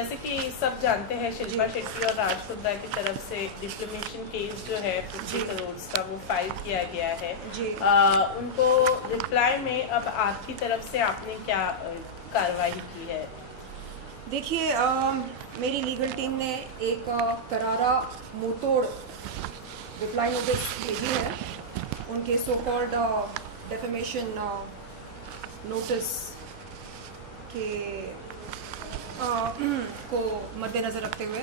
जैसे कि सब जानते हैं शिल्पा शेट्टी और राज कुंद्रा की तरफ से डिफेमेशन केस जो है 50 करोड़ का वो फाइल किया गया है जी। उनको रिप्लाई में अब आपकी तरफ से आपने क्या कार्रवाई की है? देखिए, मेरी लीगल टीम ने एक करारा मुंहतोड़ रिप्लाई नोटिस भेजी है उनके सो कॉल्ड डेफेमेशन नोटिस के को मद्देनज़र रखते हुए।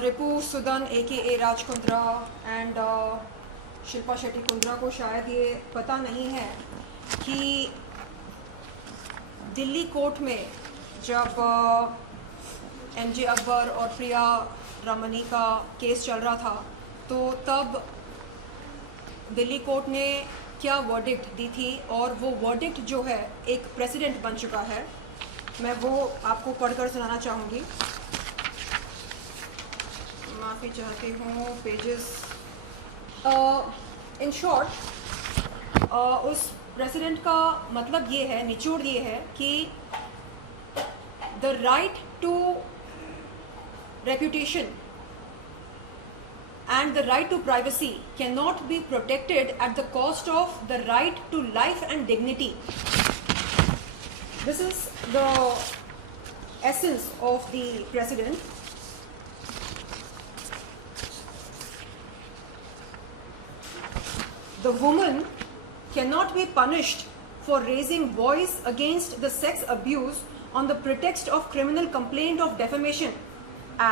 रिपू सुदन ए राज कुंद्रा एंड शिल्पा शेट्टी कुंद्रा को शायद ये पता नहीं है कि दिल्ली कोर्ट में जब एमजे अकबर और प्रिया रमनी का केस चल रहा था तो तब दिल्ली कोर्ट ने क्या वर्डिक्ट दी थी, और वो वर्डिक्ट जो है एक प्रेसिडेंट बन चुका है। मैं वो आपको पढ़कर सुनाना चाहूँगी। माफ़ी चाहती हूँ, पेजेस इन शॉर्ट उस प्रेसिडेंट का मतलब ये है, निचोड़ ये है कि the right to reputation and the right to privacy cannot be protected at the cost of the right to life and dignity. This is the essence of the president. The woman cannot be punished for raising voice against the sex abuse on the pretext of criminal complaint of defamation,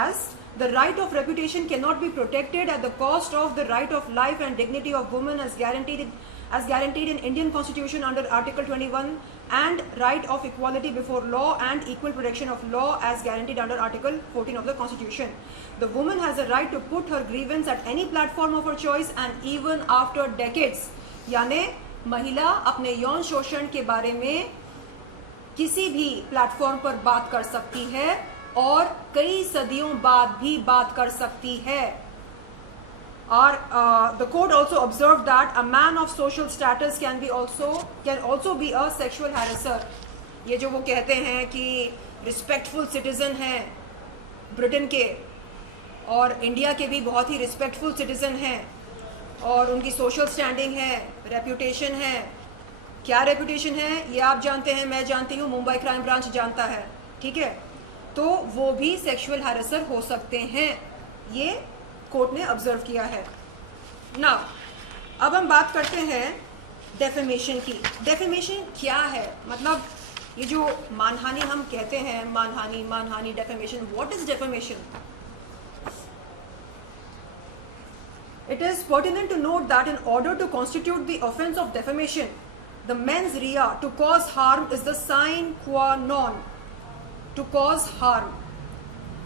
as the right of reputation cannot be protected at the cost of the right of life and dignity of women as guaranteed in Indian Constitution under Article 21, and right of equality before law and equal protection of law as guaranteed under Article 14 of the Constitution. The woman has a right to put her grievance at any platform of her choice and even after decades. यानी महिला अपने यौन शोषण के बारे में किसी भी प्लेटफॉर्म पर बात कर सकती है और कई सदियों बाद भी बात कर सकती है। और the court also observed that a man of social status can also be a sexual harasser. ये जो वो कहते हैं कि रिस्पेक्टफुल सिटीजन हैं ब्रिटेन के और इंडिया के भी बहुत ही रिस्पेक्टफुल सिटीजन हैं और उनकी सोशल स्टैंडिंग है, रेप्यूटेशन है। क्या रेप्यूटेशन है ये आप जानते हैं, मैं जानती हूँ, मुंबई क्राइम ब्रांच जानता है, ठीक है। तो वो भी सेक्सुअल हैरेसर हो सकते हैं, ये कोर्ट ने ऑब्जर्व किया है। नाउ अब हम बात करते हैं डेफेमेशन की। डेफेमेशन क्या है? मतलब ये जो मानहानि हम कहते हैं, मानहानि defamation, what is defamation? It is pertinent to note that in order to constitute the offence of defamation, the mens rea to cause harm is the sine qua non. To cause harm.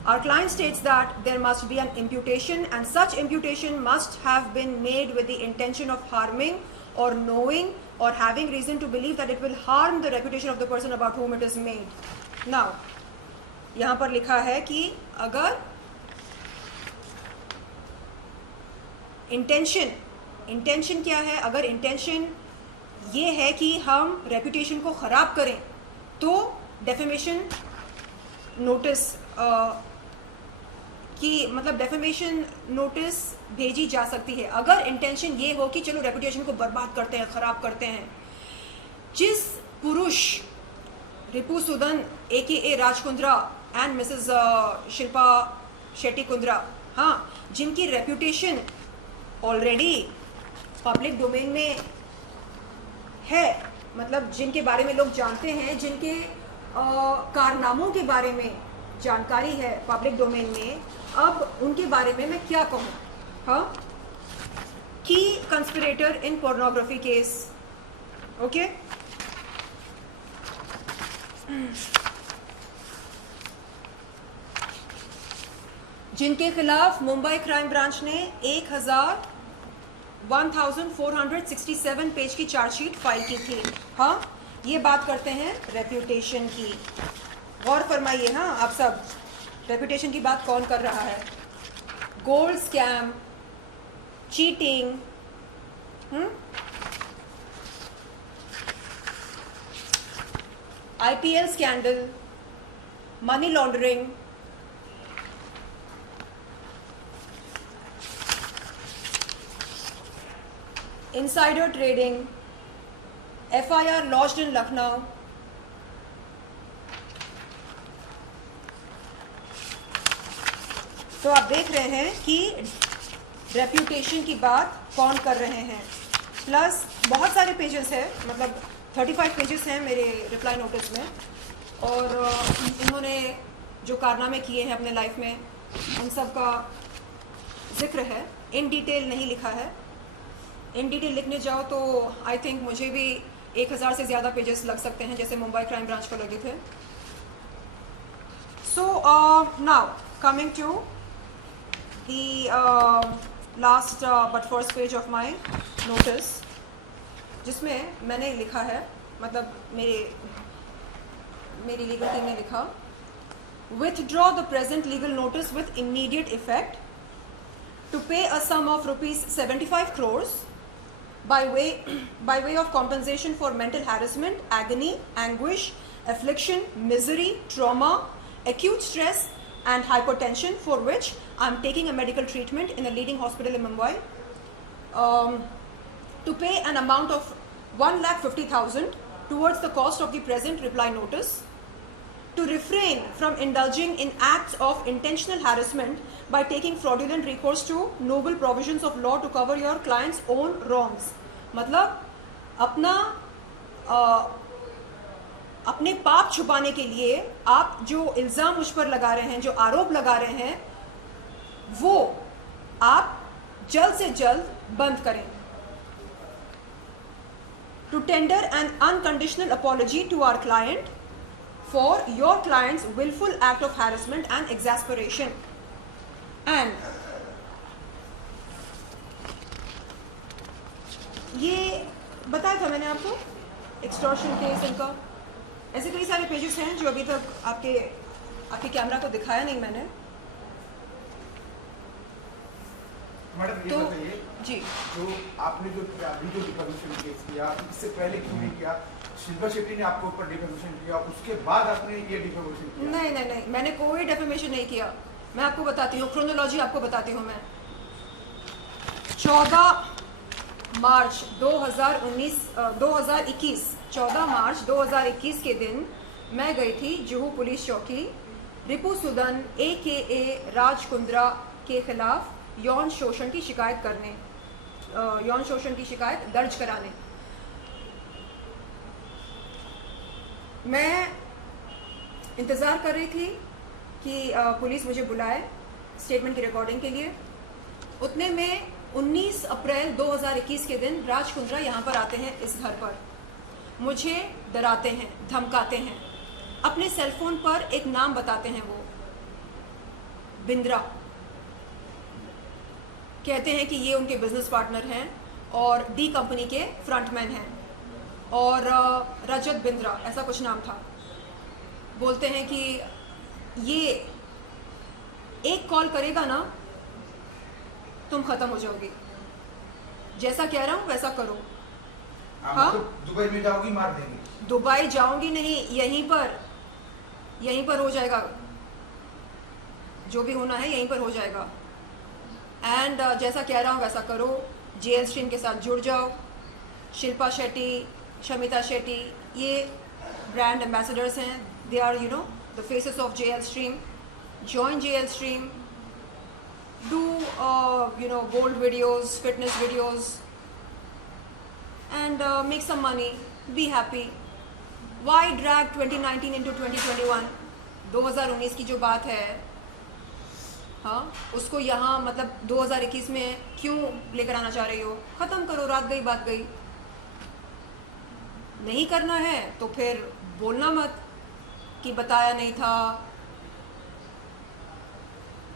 Our client states that there must be an imputation, and such imputation must have been made with the intention of harming or knowing or having reason to believe that it will harm the reputation of the person about whom it is made. Now, यहाँ पर लिखा है कि अगर intention क्या है? अगर intention ये है कि हम रेपुटेशन को ख़राब करें तो डेफेमेशन नोटिस की मतलब डेफेमेशन नोटिस भेजी जा सकती है। अगर इंटेंशन ये हो कि चलो रेपुटेशन को बर्बाद करते हैं, ख़राब करते हैं। जिस पुरुष रिपू सुदन ए राज कुंद्रा एंड मिसेस शिल्पा शेट्टी कुंद्रा, हाँ, जिनकी रेपुटेशन ऑलरेडी पब्लिक डोमेन में है, मतलब जिनके बारे में लोग जानते हैं, जिनके कारनामों के बारे में जानकारी है पब्लिक डोमेन में, अब उनके बारे में मैं क्या कहूँ? हाँ, की कंस्पिरेटर इन पोर्नोग्राफी केस, ओके। जिनके खिलाफ मुंबई क्राइम ब्रांच ने 1467 पेज की चार्जशीट फाइल की थी। हाँ, ये बात करते हैं रेप्यूटेशन की। गौर फरमाइए, हाँ आप सब, रेप्यूटेशन की बात कौन कर रहा है? Gold scam, cheating, IPL scandal, money laundering, insider trading, FIR lodged in Lucknow, तो आप देख रहे हैं कि रेप्यूटेशन की बात कौन कर रहे हैं। प्लस बहुत सारे पेजेस हैं, मतलब 35 पेजेस हैं मेरे रिप्लाई नोटिस में, और इन्होंने जो कारनामे किए हैं अपने लाइफ में उन सब का जिक्र है। इन डिटेल नहीं लिखा है, इन डिटेल लिखने जाओ तो आई थिंक मुझे भी 1000 से ज़्यादा पेजेस लग सकते हैं, जैसे मुंबई क्राइम ब्रांच को लगे थे। So now coming to the last but first page of my notice, जिसमें मैंने लिखा है, मतलब मेरी लीगल टीम ने लिखा, withdraw the present legal notice with immediate effect to pay a sum of rupees 75 crores by way of compensation for mental harassment, agony, anguish, affliction, misery, trauma, acute stress and hypertension, for which I am taking a medical treatment in a leading hospital in Mumbai, to pay an amount of 1,50,000 towards the cost of the present reply notice, to refrain from indulging in acts of intentional harassment by taking fraudulent recourse to noble provisions of law to cover your client's own wrongs। मतलब अपने पाप छुपाने के लिए आप जो इल्ज़ाम मुझ पर लगा रहे हैं, जो आरोप लगा रहे हैं, वो आप जल्द से जल्द बंद करें। To tender an unconditional apology to our client for your client's willful act of harassment and exasperation, and ये बताया था मैंने आपको एक्सटॉर्शन केस, इनका ऐसे कई सारे पेजेस हैं जो अभी तक आपके कैमरा को दिखाया नहीं मैंने। मैडम ये तो बताइए जी, जो आपने जो अभी जो डिफेमेशन केस किया, इससे पहले क्यों नहीं किया? शिल्पा शेट्टी ने आपके ऊपर डिफेमेशन किया, उसके बाद आपने ये डिफेमेशन किया? नहीं, मैंने कोई डेफेमेशन नहीं किया। मैं आपको बताती हूँ, क्रोनोलॉजी आपको बताती हूँ मैं। 14 मार्च 2021 के दिन मैं गई थी जुहू पुलिस चौकी रिपू सुदन AKA राज कुंद्रा के खिलाफ यौन शोषण की शिकायत दर्ज कराने। मैं इंतज़ार कर रही थी कि पुलिस मुझे बुलाए स्टेटमेंट की रिकॉर्डिंग के लिए। उतने में 19 अप्रैल 2021 के दिन राज कुंद्रा यहाँ पर आते हैं इस घर पर, मुझे डराते हैं, धमकाते हैं, अपने सेलफोन पर एक नाम बताते हैं, वो बिंद्रा, कहते हैं कि ये उनके बिजनेस पार्टनर हैं और डी कंपनी के फ्रंटमैन हैं, और रजत बिंद्रा ऐसा कुछ नाम था। बोलते हैं कि ये एक कॉल करेगा ना तुम खत्म हो जाओगी, जैसा कह रहा हूँ वैसा करो। हाँ, तो दुबई में जाओगी, मार देंगे। दुबई जाऊंगी नहीं, यहीं पर हो जाएगा, जो भी होना है यहीं पर हो जाएगा। एंड जैसा कह रहा हूँ वैसा करो, जेएल स्ट्रीम के साथ जुड़ जाओ। शिल्पा शेट्टी, शमिता शेट्टी ये ब्रांड एम्बेसडर्स हैं, they are the faces of JL stream. Join JL stream, do bold videos, fitness videos, and make some money, be happy. Why drag 2019 into 2021? 2019 की जो बात है, हाँ, उसको यहाँ मतलब 2021 में क्यों लेकर आना चाह रही हो? ख़त्म करो, रात गई बात गई। नहीं करना है तो फिर बोलना मत कि बताया नहीं था।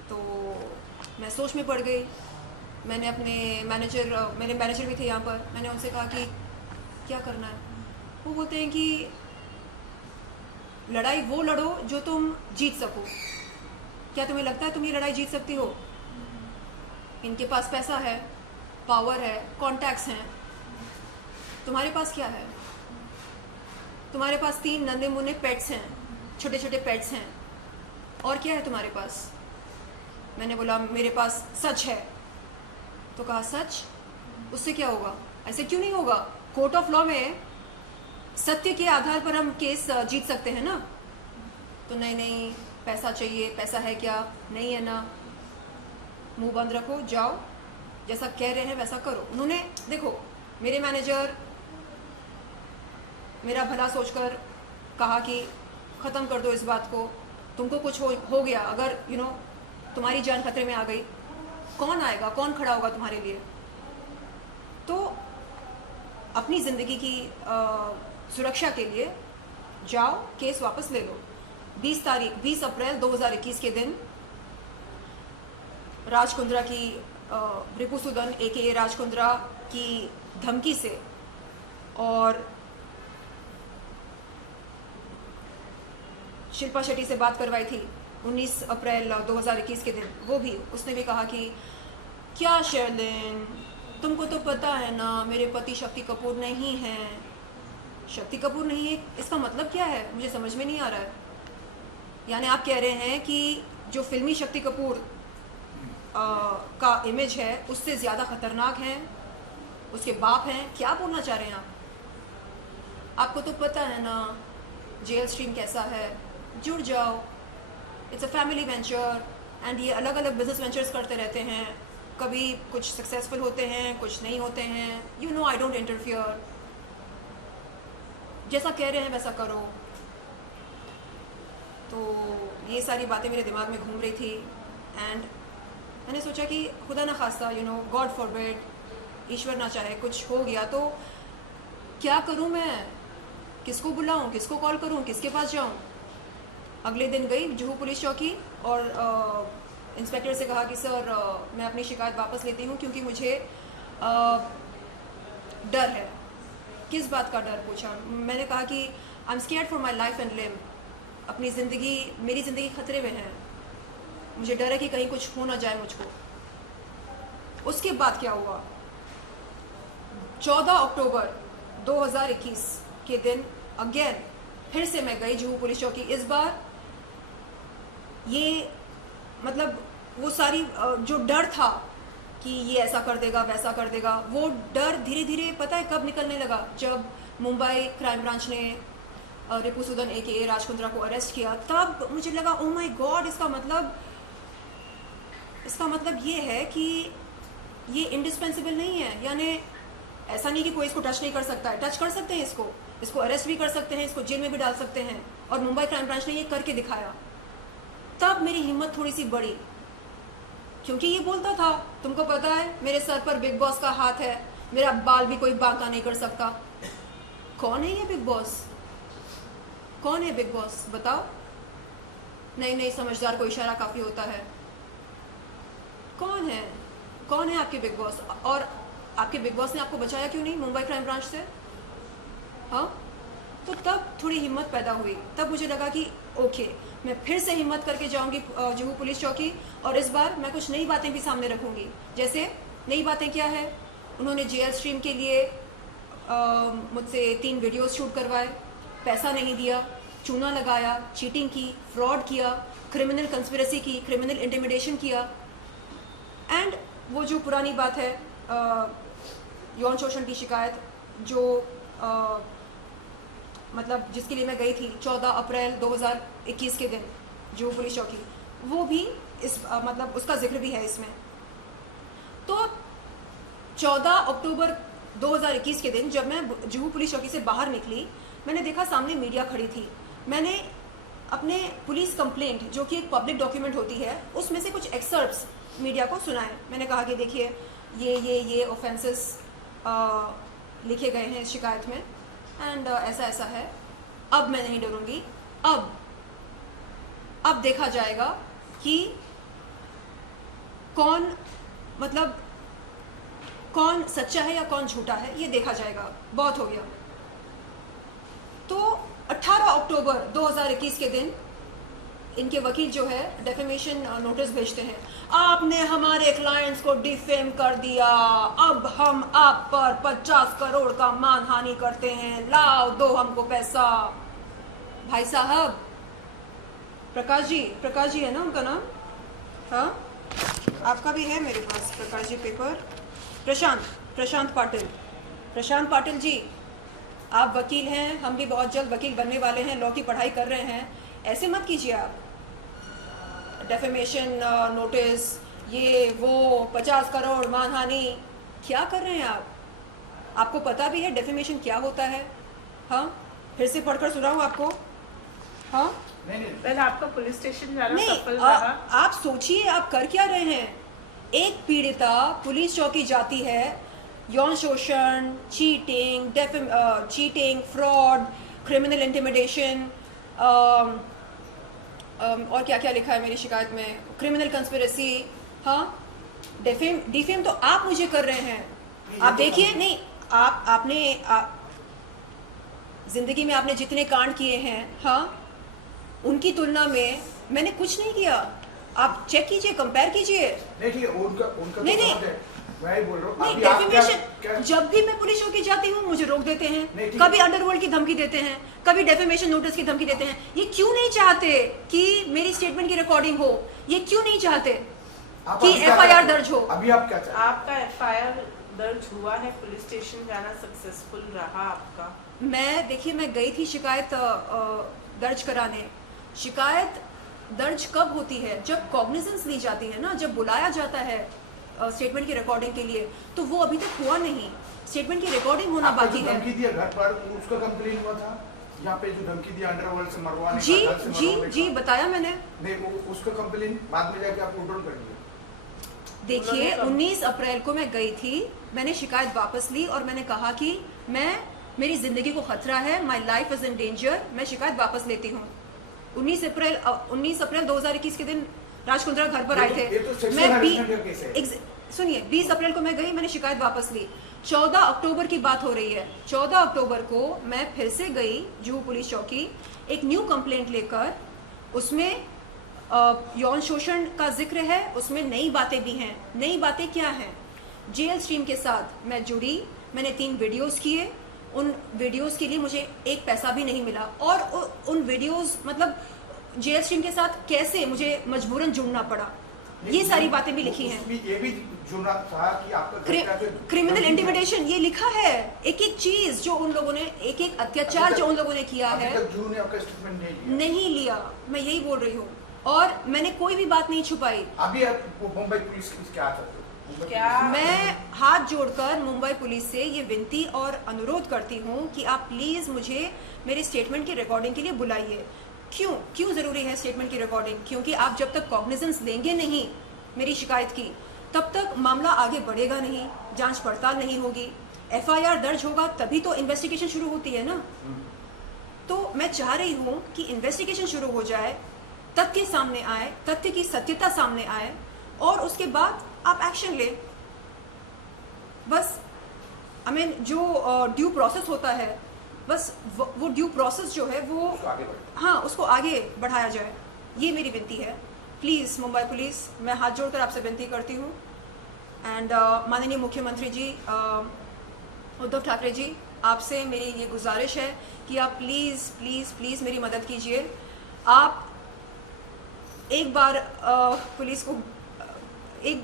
तो मैं सोच में पड़ गई। मैंने अपने मेरे मैनेजर भी थे यहाँ पर, मैंने उनसे कहा कि क्या करना है। वो बोलते हैं कि लड़ाई वो लड़ो जो तुम जीत सको। क्या तुम्हें लगता है तुम ये लड़ाई जीत सकती हो? इनके पास पैसा है, पावर है, कॉन्टैक्ट्स हैं। तुम्हारे पास क्या है? तुम्हारे पास 3 नन्हे मुन्ने पेट्स हैं, छोटे छोटे पेट्स हैं, और क्या है तुम्हारे पास? मैंने बोला मेरे पास सच है। तो कहा सच? उससे क्या होगा? ऐसे क्यों नहीं होगा? कोर्ट ऑफ लॉ में सत्य के आधार पर हम केस जीत सकते हैं ना। तो नहीं नहीं, पैसा चाहिए, पैसा है क्या? नहीं है ना, मुंह बंद रखो, जाओ, जैसा कह रहे हैं वैसा करो। उन्होंने, देखो, मेरे मैनेजर मेरा भला सोचकर कहा कि ख़त्म कर दो इस बात को, तुमको कुछ हो गया, अगर तुम्हारी जान खतरे में आ गई, कौन आएगा, कौन खड़ा होगा तुम्हारे लिए? तो अपनी ज़िंदगी की सुरक्षा के लिए जाओ, केस वापस ले लो। 20 अप्रैल 2021 के दिन राज कुंद्रा की रिपुसुदन AKA राज कुंद्रा की धमकी से और शिल्पा शेट्टी से बात करवाई थी 19 अप्रैल 2021 के दिन। वो भी, उसने भी कहा कि क्या शर्लिन, तुमको तो पता है ना मेरे पति शक्ति कपूर नहीं हैं। शक्ति कपूर नहीं है, इसका मतलब क्या है? मुझे समझ में नहीं आ रहा है। यानी आप कह रहे हैं कि जो फिल्मी शक्ति कपूर का इमेज है उससे ज़्यादा खतरनाक हैं उसके बाप हैं? क्या बोलना चाह रहे हैं आप? आपको तो पता है ना जेल स्ट्रीम कैसा है, जुड़ जाओ, it's a family venture. And ये अलग अलग बिजनेस वेंचर्स करते रहते हैं, कभी कुछ सक्सेसफुल होते हैं, कुछ नहीं होते हैं। आई डोंट इंटरफियर, जैसा कह रहे हैं वैसा करो। तो ये सारी बातें मेरे दिमाग में घूम रही थी एंड मैंने सोचा कि खुदा ना खास्ता, गॉड फॉरबिड, ईश्वर ना चाहे कुछ हो गया तो क्या करूं मैं? किसको बुलाऊं, किसको कॉल करूं, किसके पास जाऊं? अगले दिन गई जुहू पुलिस चौकी और इंस्पेक्टर से कहा कि सर मैं अपनी शिकायत वापस लेती हूं क्योंकि मुझे डर है। किस बात का डर पूछा। मैंने कहा कि I am scared for my life and limb, अपनी ज़िंदगी, मेरी ज़िंदगी खतरे में है, मुझे डर है कि कहीं कुछ हो ना जाए मुझको। उसके बाद क्या हुआ? 14 अक्टूबर 2021 के दिन अगेन फिर से मैं गई जुहू पुलिस चौकी। इस बार ये मतलब वो सारी जो डर था कि ये ऐसा कर देगा वैसा कर देगा, वो डर धीरे धीरे पता है कब निकलने लगा? जब मुंबई क्राइम ब्रांच ने रिपुसुदन AKA राज कुंद्रा को अरेस्ट किया, तब मुझे लगा ओ माय गॉड, इसका मतलब ये है कि ये इंडिस्पेंसिबल नहीं है। यानी ऐसा नहीं कि कोई इसको टच नहीं कर सकता है, टच कर सकते हैं, इसको अरेस्ट भी कर सकते हैं, इसको जेल में भी डाल सकते हैं। और मुंबई क्राइम ब्रांच ने ये करके दिखाया। तब मेरी हिम्मत थोड़ी सी बढ़ी क्योंकि ये बोलता था तुमको पता है मेरे सर पर बिग बॉस का हाथ है, मेरा बाल भी कोई बांका नहीं कर सकता। कौन है ये बिग बॉस? कौन है बिग बॉस बताओ? नहीं, समझदार को इशारा काफ़ी होता है। कौन है आपके बिग बॉस? और आपके बिग बॉस ने आपको बचाया क्यों नहीं मुंबई क्राइम ब्रांच से? हाँ, तो तब थोड़ी हिम्मत पैदा हुई। तब मुझे लगा कि ओके, मैं फिर से हिम्मत करके जाऊंगी जुहू पुलिस चौकी और इस बार मैं कुछ नई बातें भी सामने रखूंगी। जैसे नई बातें क्या है? उन्होंने जेल स्ट्रीम के लिए मुझसे 3 वीडियोस शूट करवाए, पैसा नहीं दिया, चूना लगाया, चीटिंग की, फ्रॉड किया, क्रिमिनल कंस्पिरेसी की, क्रिमिनल इंटिमिडेशन किया। एंड वो जो पुरानी बात है यौन शोषण की शिकायत जो मतलब जिसके लिए मैं गई थी 14 अप्रैल 2021 के दिन जुहू पुलिस चौकी, वो भी इस मतलब उसका जिक्र भी है इसमें। तो 14 अक्टूबर 2021 के दिन जब मैं जुहू पुलिस चौकी से बाहर निकली, मैंने देखा सामने मीडिया खड़ी थी। मैंने अपने पुलिस कंप्लेंट जो कि एक पब्लिक डॉक्यूमेंट होती है उसमें से कुछ एक्सर्प्ट्स मीडिया को सुनाए। मैंने कहा कि देखिए ये ऑफेंसेस लिखे गए हैं इस शिकायत में एंड ऐसा है। अब मैं नहीं डरूंगी, अब देखा जाएगा कि कौन सच्चा है या कौन झूठा है, ये देखा जाएगा। बहुत हो गया। तो 18 अक्टूबर 2021 के दिन इनके वकील जो है डेफेमेशन नोटिस भेजते हैं, आपने हमारे क्लाइंट्स को डिफेम कर दिया, अब हम आप पर 50 करोड़ का मानहानि करते हैं, लाओ दो हमको पैसा। भाई साहब प्रकाश जी है ना उनका नाम? हाँ, आपका भी है मेरे पास प्रकाश जी पेपर। प्रशांत पाटिल जी, आप वकील हैं, हम भी बहुत जल्द वकील बनने वाले हैं, लॉ की पढ़ाई कर रहे हैं, ऐसे मत कीजिए आप। डेफेमेशन नोटिस, ये वो 50 करोड़ मानहानि, क्या कर रहे हैं आप? आपको पता भी है डेफेमेशन क्या होता है? हाँ, फिर से पढ़कर सुनाऊं आपको? हाँ नहीं पहले आपका पुलिस स्टेशन जाना नहीं, सफल रहा। आप सोचिए आप कर क्या रहे हैं। एक पीड़िता पुलिस चौकी जाती है, यौन शोषण, चीटिंग, फ्रॉड, क्रिमिनल इंटिमिडेशन, और क्या क्या लिखा है मेरी शिकायत में, क्रिमिनल कंस्पिरेसी। हाँ, डिफेम तो आप मुझे कर रहे हैं। आप देखिए, नहीं आपने जिंदगी में आपने जितने कांड किए हैं, हाँ, उनकी तुलना में मैंने कुछ नहीं किया। आप चेक कीजिए, कंपेयर कीजिए। देखिए उनका नहीं, तो बात है, मैं ही बोल रहा हूँ। नहीं, अभी आप डेफेमेशन, जब भी मैं पुलिस चौकी जाती हूँ मुझे रोक देते हैं, नहीं, ठीक कभी है। अंडरवर्ल्ड की धमकी देते हैं, कभी डेफेमेशन नोटिस की धमकी देते हैं। ये क्यों नहीं चाहते कि मेरी स्टेटमेंट की रिकॉर्डिंग हो? ये क्यों नहीं चाहते आप कि अभी क्या FIR चाहते दर्ज हो? अभी आप क्या चाहते हैं? आपका FIR दर्ज हुआ है, पुलिस स्टेशन जाना सक्सेसफुल रहा आपका। देखिए मैं गई थी शिकायत दर्ज कराने। शिकायत दर्ज कब होती है? जब कॉग्निजेंस ली जाती है ना, जब बुलाया जाता है स्टेटमेंट की रिकॉर्डिंग के लिए, तो वो अभी तक हुआ नहीं। स्टेटमेंट की रिकॉर्डिंग होना आपका बाकी जो है। धमकी दिया घर पर, उसका कंप्लेन हुआ था? यहाँ पे जो धमकी दिया अंडरवर्ल्ड से मरवाने का, जी घर से जी मरवाने जी का। बताया मैंने। नहीं, वो उसका कंप्लेन बाद में जाके आप नोट डाउन कर लिया। देखिए उन्होंने 19 अप्रैल को मैं गई थी, मैंने शिकायत वापस ली और मैंने कहा कि मेरी जिंदगी को खतरा है, my life is in danger, मैं शिकायत वापस लेती हूँ। 19 अप्रैल 2021 के दिन राज कुंद्रा घर पर आए थे। ये तो sexual मैं harassment का केस है। सुनिए, 20 अप्रैल को मैं गई, मैंने शिकायत वापस ली। 14 अक्टूबर की बात हो रही है। 14 अक्टूबर को मैं फिर से गई जुहू पुलिस चौकी, एक न्यू कंप्लेंट लेकर। उसमें यौन शोषण का जिक्र है, उसमें नई बातें भी हैं। नई बातें क्या हैं? जेल स्ट्रीम के साथ मैं जुड़ी, मैंने 3 वीडियोस किए। उन वीडियोस के लिए मुझे एक पैसा भी नहीं मिला, और उन वीडियोस मतलब जेल स्ट्रीम के साथ कैसे मुझे मजबूरन जुड़ना पड़ा, ये सारी बातें भी लिखी हैं। ये भी जुड़ा था कि आपका क्रिमिनल इंटिमिडेशन, ये लिखा है, एक एक चीज जो उन लोगों ने, एक एक अत्याचार जो उन लोगों ने किया है। जून ने आपका स्टेटमेंट नहीं लिया, मैं यही बोल रही हूँ, और मैंने कोई भी बात नहीं छुपाई। अभी आप मुंबई पुलिस क्या चाहते हो? मैं हाथ जोड़कर मुंबई पुलिस से ये विनती और अनुरोध करती हूँ कि आप प्लीज मुझे मेरे स्टेटमेंट की रिकॉर्डिंग के लिए बुलाइए। क्यों जरूरी है स्टेटमेंट की रिकॉर्डिंग? क्योंकि आप जब तक कॉग्निजेंस लेंगे नहीं मेरी शिकायत की, तब तक मामला आगे बढ़ेगा नहीं, जांच पड़ताल नहीं होगी, FIR दर्ज होगा तभी तो इन्वेस्टिगेशन शुरू होती है ना। तो मैं चाह रही हूँ कि इन्वेस्टिगेशन शुरू हो जाए, तथ्य सामने आए, तथ्य की सत्यता सामने आए, और उसके बाद आप एक्शन ले। बस जो ड्यू प्रोसेस होता है, बस वो ड्यू प्रोसेस जो है वो आगे बढ़े। हाँ, उसको आगे बढ़ाया जाए, ये मेरी विनती है। प्लीज़ मुंबई पुलिस, मैं हाथ जोड़कर आपसे विनती करती हूँ। एंड माननीय मुख्यमंत्री जी उद्धव ठाकरे जी, आपसे मेरी ये गुजारिश है कि आप प्लीज़ प्लीज़ प्लीज़ मेरी मदद कीजिए। आप एक बार पुलिस को एक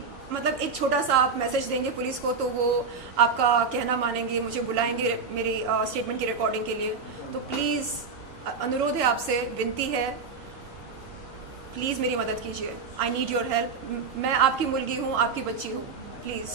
छोटा सा आप मैसेज देंगे पुलिस को, तो वो आपका कहना मानेंगे, मुझे बुलाएंगे मेरी स्टेटमेंट की रिकॉर्डिंग के लिए। तो प्लीज़ अनुरोध है आपसे, विनती है, प्लीज़ मेरी मदद कीजिए। I need your help. मैं आपकी मुर्गी हूँ, आपकी बच्ची हूँ, प्लीज़।